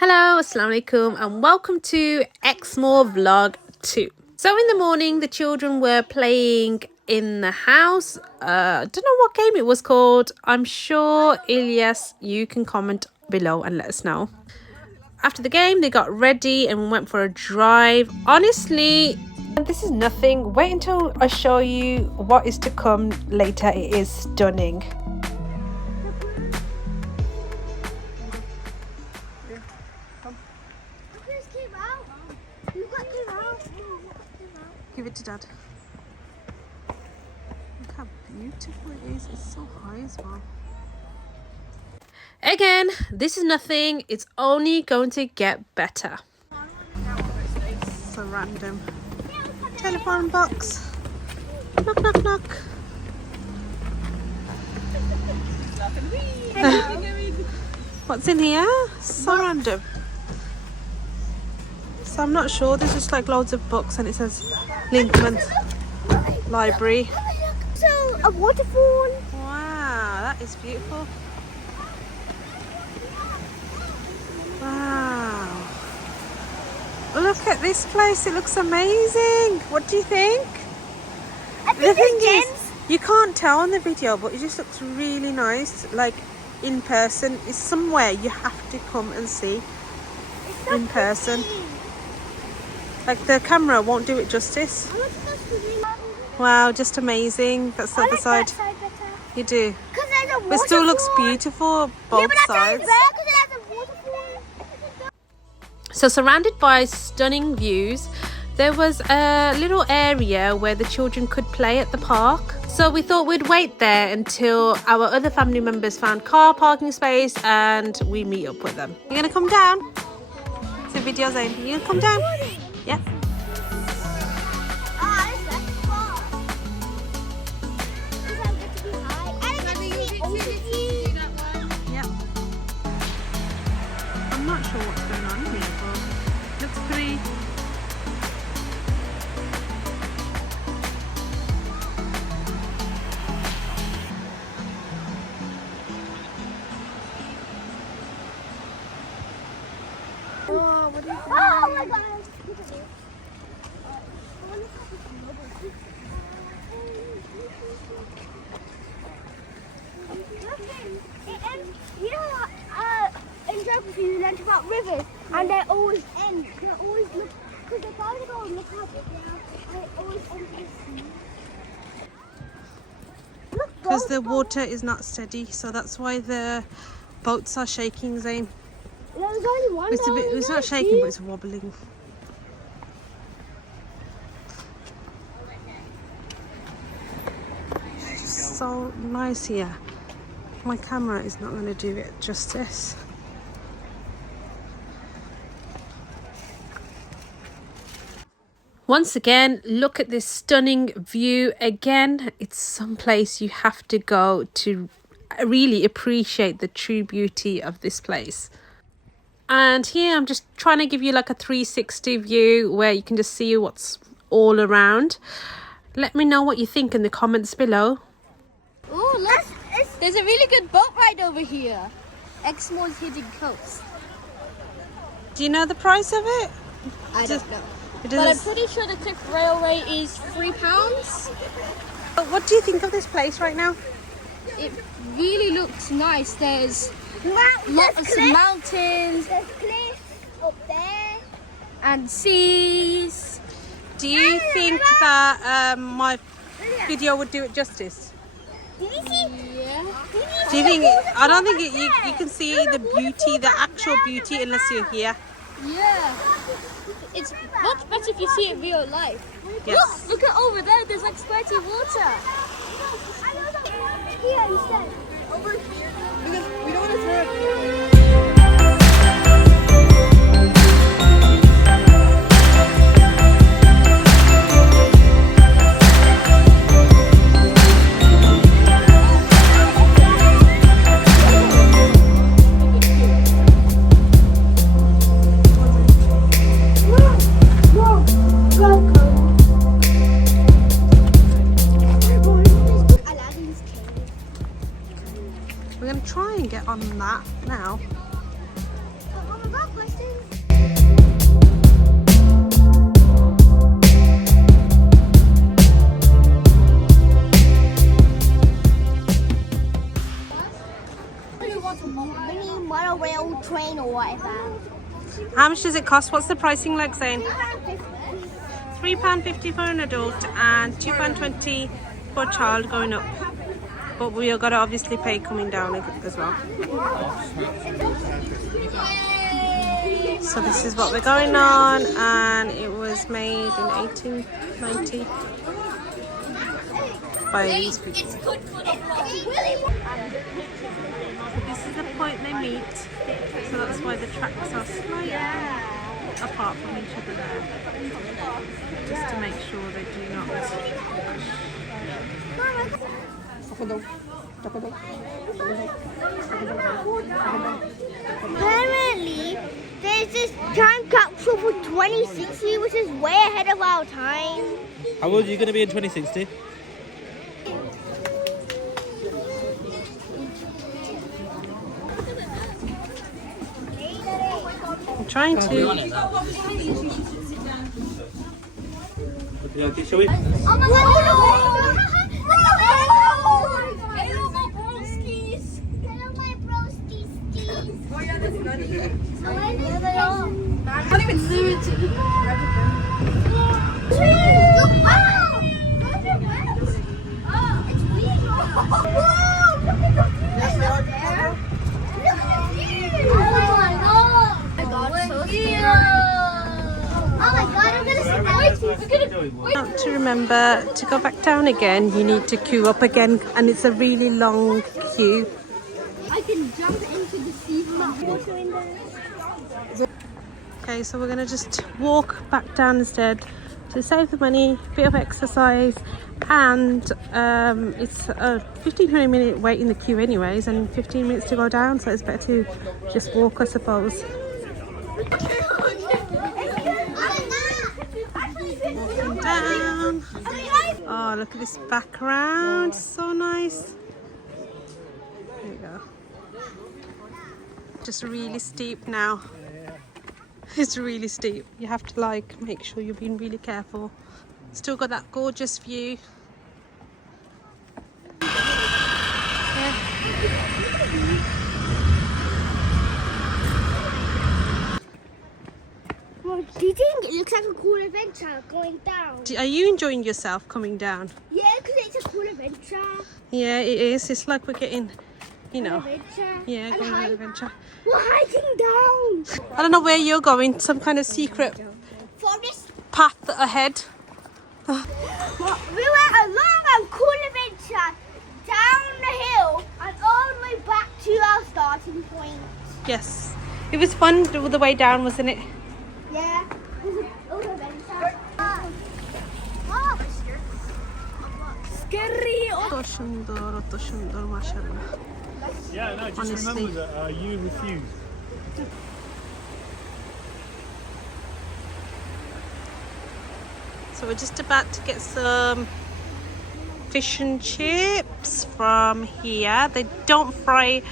Hello, assalamu alaikum, and welcome to Exmoor vlog 2. So in the morning, the children were playing in the house. I don't know what game it was called. I'm sure, Ilyas, you can comment below and let us know. After the game, they got ready and went for a drive. Honestly, this is nothing. Wait until I show you what is to come later. It is stunning. Give it to Dad. Look how beautiful it is. It's so high as well. Again, this is nothing. It's only going to get better. So random. Telephone box. Knock, knock, knock. What's in here? So random. So I'm not sure. There's just like loads of books and it says Lynton Library. So a waterfall. Wow, that is beautiful. Wow. Look at this place. It looks amazing. What do you think? The thing is, you can't tell on the video, but it just looks really nice. Like in person. It's somewhere you have to come and see in person. Like the camera won't do it justice. Wow, just amazing. That's the other side. That side better. You do. But it still looks beautiful both sides. So surrounded by stunning views, there was a little area where the children could play at the park. So we thought we'd wait there until our other family members found car parking space and we meet up with them. You're gonna come down? It's a video zone. You're gonna come down? Yeah. I'm not sure what's going on here, but it looks pretty. Oh my god! You know, in geography we learned about rivers, and they always end. They always look, because if I go and look how big they are, I always end in the sea. Because the water is not steady, so that's why the boats are shaking, Zayn. There was only one. It's not shaking, but it's wobbling. So nice here. My camera is not going to do it justice. Once again, look at this stunning view. Again, it's some place you have to go to really appreciate the true beauty of this place. And here I'm just trying to give you like a 360 view where you can just see what's all around. Let me know what you think in the comments below. Oh, look! There's a really good boat ride over here. Exmoor's Hidden Coast. Do you know the price of it? I don't know. But I'm pretty sure the Cliff Railway is £3. What do you think of this place right now? It really looks nice. There's lots of mountains. There's cliffs up there. And seas. Do you think that my video would do it justice? Yeah. Do you think? I don't think you can see the beauty, the actual beauty, unless you're here. Yeah. It's much better if you see it in real life. Yes. Look at over there. There's like squirty water. Here instead. Over here. Because we don't want to throw it. We're going to try and get on that now. or whatever. How much does it cost? What's the pricing like, Zane? £3.50. £3.50 for an adult and £2.20 for a child going up. But we are got to obviously pay coming down as well. So this is what we're going on, and it was made in 1890 by these people. So this is the point they meet, so that's why the tracks are slightly apart from each other there, just to make sure they do not clash. Apparently, there's this time capsule for 2060, which is way ahead of our time. How old are you going to be in 2060? I'm trying to. Okay, shall we? Oh my god! Hello, my broskies. Hello, my broskies. Oh yeah, that's funny. I can't even zoom into it. To remember to go back down again, you need to queue up again, and it's a really long queue. I can jump into the sea from that water in there. Okay, so we're gonna just walk back down instead to save the money, bit of exercise, and it's a 15-20 minute wait in the queue anyways, and 15 minutes to go down, so it's better to just walk, I suppose. Walking down. Oh, look at this background, so nice. There you go. Just really steep now. It's really steep. You have to like make sure you're being really careful. Still got that gorgeous view. Yeah. Well, do you think it looks like a cool adventure going down? Are you enjoying yourself coming down? Yeah, because it's a cool adventure. Yeah, it is. It's like we're getting, you know, Adventure. yeah, And going on an adventure. We're hiking down. I don't know where you're going. Some kind of secret Forest. path ahead. We went a long and cool adventure down the hill and all the way back to our starting point. Yes, it was fun the way down, wasn't it? Yeah, it was an adventure. Scary. Yeah, no, just Honestly. remember that you refused. So we're just about to get some fish and chips from here. They don't fry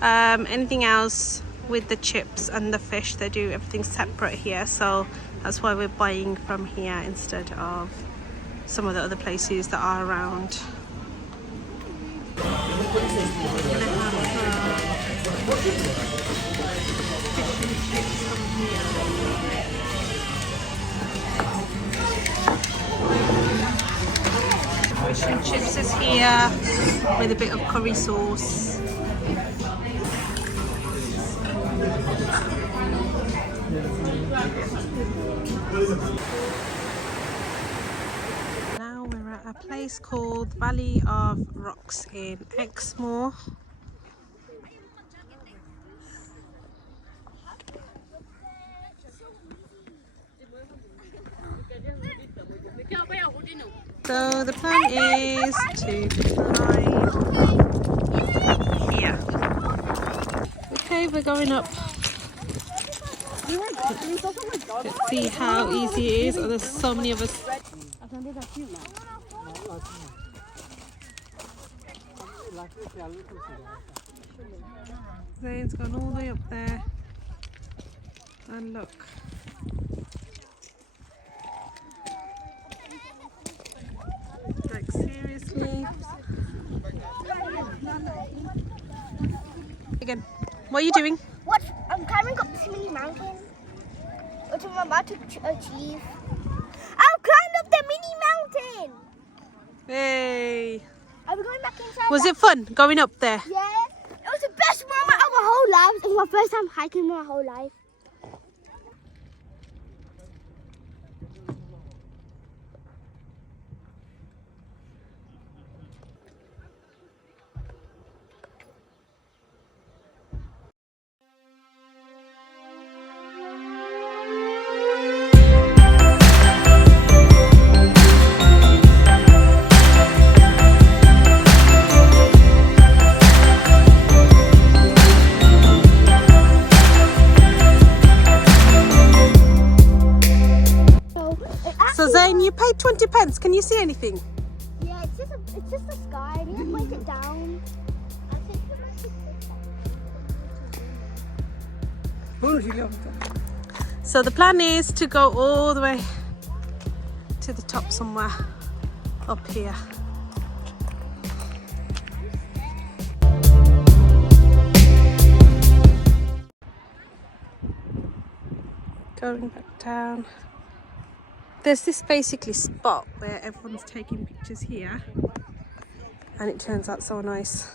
anything else with the chips and the fish. They do everything separate here, so that's why we're buying from here instead of some of the other places that are around. Fish and chips is here with a bit of curry sauce. Now we're at a place called Valley of Rocks in Exmoor. So the plan is to climb here. Okay, we're going up. Let's see how easy it is. Oh, there's so many of us. Zane's gone all the way up there. And look. Like seriously. Again, what are you doing? What? I'm climbing up this mini mountain, which I'm about to achieve. I've climbed up the mini mountain. Hey. Are we going back inside? Was it fun going up there? Yeah. It was the best moment of my whole life. It was my first time hiking my whole life. So Zane, you paid 20 pence. Can you see anything? Yeah, it's just the sky. I need to point it down. So the plan is to go all the way to the top somewhere up here. Going back down. There's this basically spot where everyone's taking pictures here, and it turns out so nice.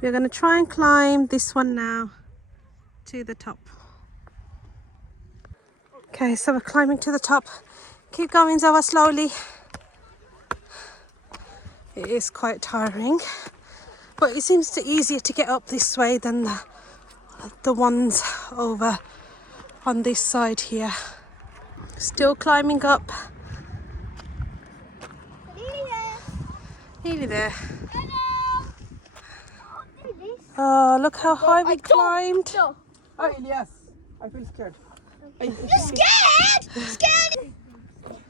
We're going to try and climb this one now to the top. Okay, so we're climbing to the top. Keep going, Zoa, slowly. It is quite tiring, but it seems easier to get up this way than the ones over on this side here. Still climbing up. Nearly there. Oh, look how high we climbed. Oh, yes. I feel scared. Scared?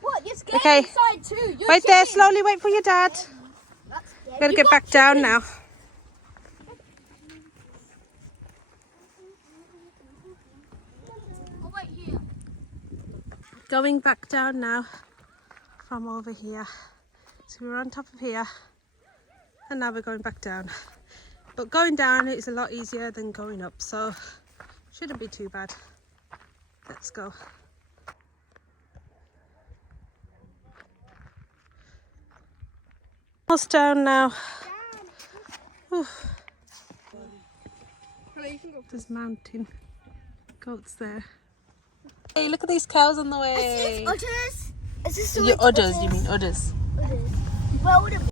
What? You're scared Okay. inside too. You're Wait there, chicken. slowly wait for your dad. We're gonna get back down now. Oh, wait here. Going back down now from over here. So we were on top of here and now we're going back down. But going down is a lot easier than going up, so shouldn't be too bad. Let's go. Almost down now. Whew. There's mountain goats there. Hey, look at these cows on the way. Udders? Is this the Your word udders, you mean udders? Udders. Where would it be?